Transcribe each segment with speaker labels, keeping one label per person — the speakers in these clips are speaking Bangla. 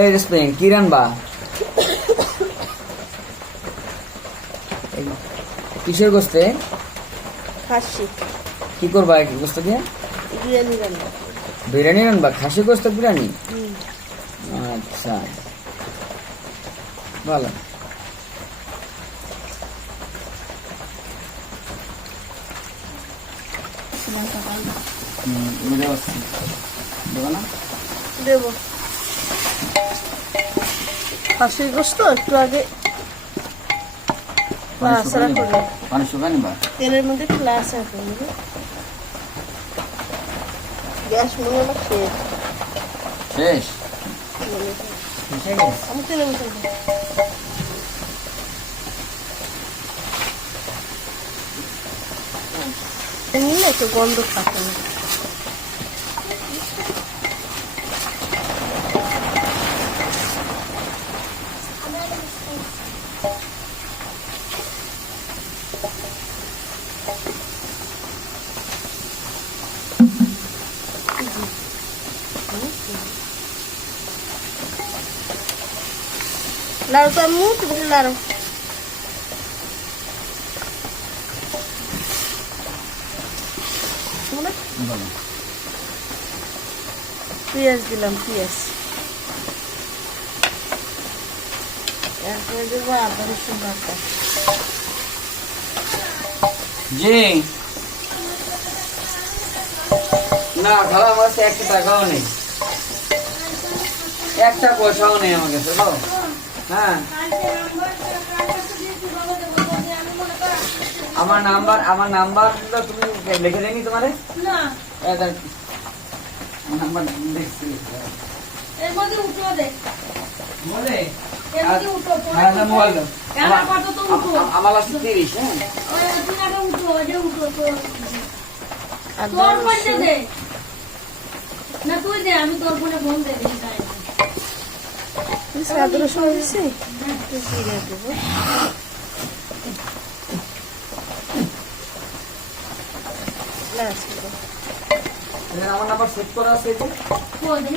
Speaker 1: এই স্প্রিং কি রানবা? কিসের গোস্তে?
Speaker 2: খাসি।
Speaker 1: কি করবা এই গোস্ত দিয়ে?
Speaker 2: বিরিয়ানি রান্না।
Speaker 1: বিরিয়ানি রানবা? খাসি গোস্ত বিরিয়ানি? আচ্ছা। ভালো। না?
Speaker 2: দেবো। খাসির গোস্ত একটু আগে
Speaker 1: পানি
Speaker 2: করে
Speaker 1: পানি শুকায় নিবা
Speaker 2: তেলের মধ্যে একটু করে নেবে। গ্যাস মনে শেষ।
Speaker 1: শেষ? গেছে?
Speaker 2: আমি তেলের মধ্যে নিলে একটু গন্ধ থাকে না। লাড়ু তো আমি মুখ বেশি লাড়ু শুনে
Speaker 1: বলো।
Speaker 2: পেঁয়াজ দিলাম পেঁয়াজ এরপরে দেবো আদা রসুন বাটা
Speaker 1: জি। না খালা আমার কাছে একটা টাকাও নেই একটা পয়সাও নেই আমার কাছে তো। হ্যাঁ। আমার নাম্বার আমার নাম্বার তুমি লিখে দেনি তোমারে? নাম্বার দেখছি।
Speaker 3: এর মধ্যে উঠো দে।
Speaker 1: বলে?
Speaker 3: এর মধ্যে উঠো
Speaker 1: হ্যাঁ না মোবাইল দাও।
Speaker 3: কেন
Speaker 1: আমার-
Speaker 3: আপাতত উঠো?
Speaker 1: আমার হ্যাঁ।
Speaker 3: ওই তুমি আগে উঠো উঠো তো। তোর ফোনটা
Speaker 2: রসুন
Speaker 3: দে। না তুই দে আমি তোর ফোনে ফোন দে দিই তাই
Speaker 2: দিছি, রসুন দিছি একটু জিরে দেবো? নাড়াচাড়া
Speaker 1: আমার নাম্বার সেভ করা আছে যে।
Speaker 3: কোদিন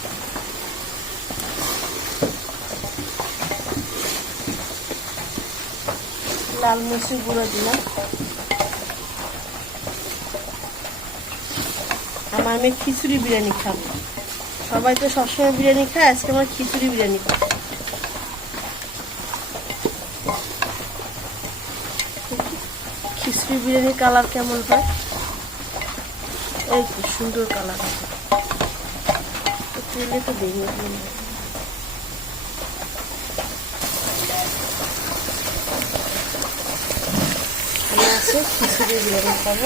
Speaker 2: লাল মরিচের গুঁড়ো দিলাম। আমার মেয়ে খিচুড়ি বিরিয়ানি খাব। সবাই তো সবসময় বিরিয়ানি খায়, আজকে আমার খিচুড়ি বিরিয়ানি খাব। খিচুড়ি বিরিয়ানির কালার কেমন হয়? এই সুন্দর কালার। তেলে তো ভেঙে আছে খিচুড়ি বিরিয়ানি খাব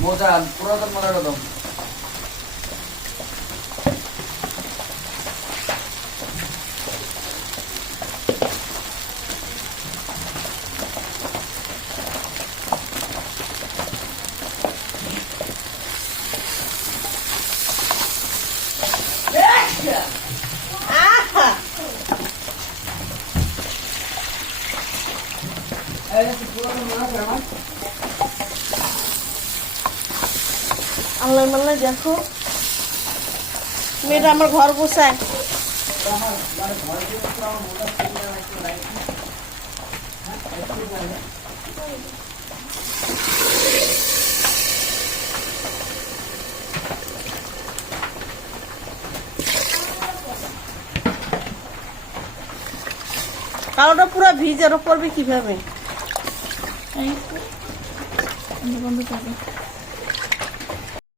Speaker 1: মোজা পুরাতন মোজা আছে
Speaker 2: আল্লাহ মাল্লাহ দেখো। মেয়েটা আমার ঘর বসায়
Speaker 1: আমার মানে ঘরে যে বসে আমার মোজা ছিল না, একটু লাইট দিই। হ্যাঁ, একটু লাইট দিই।
Speaker 2: কালোটা পুরো ভিজে ওরা পড়বে কীভাবে?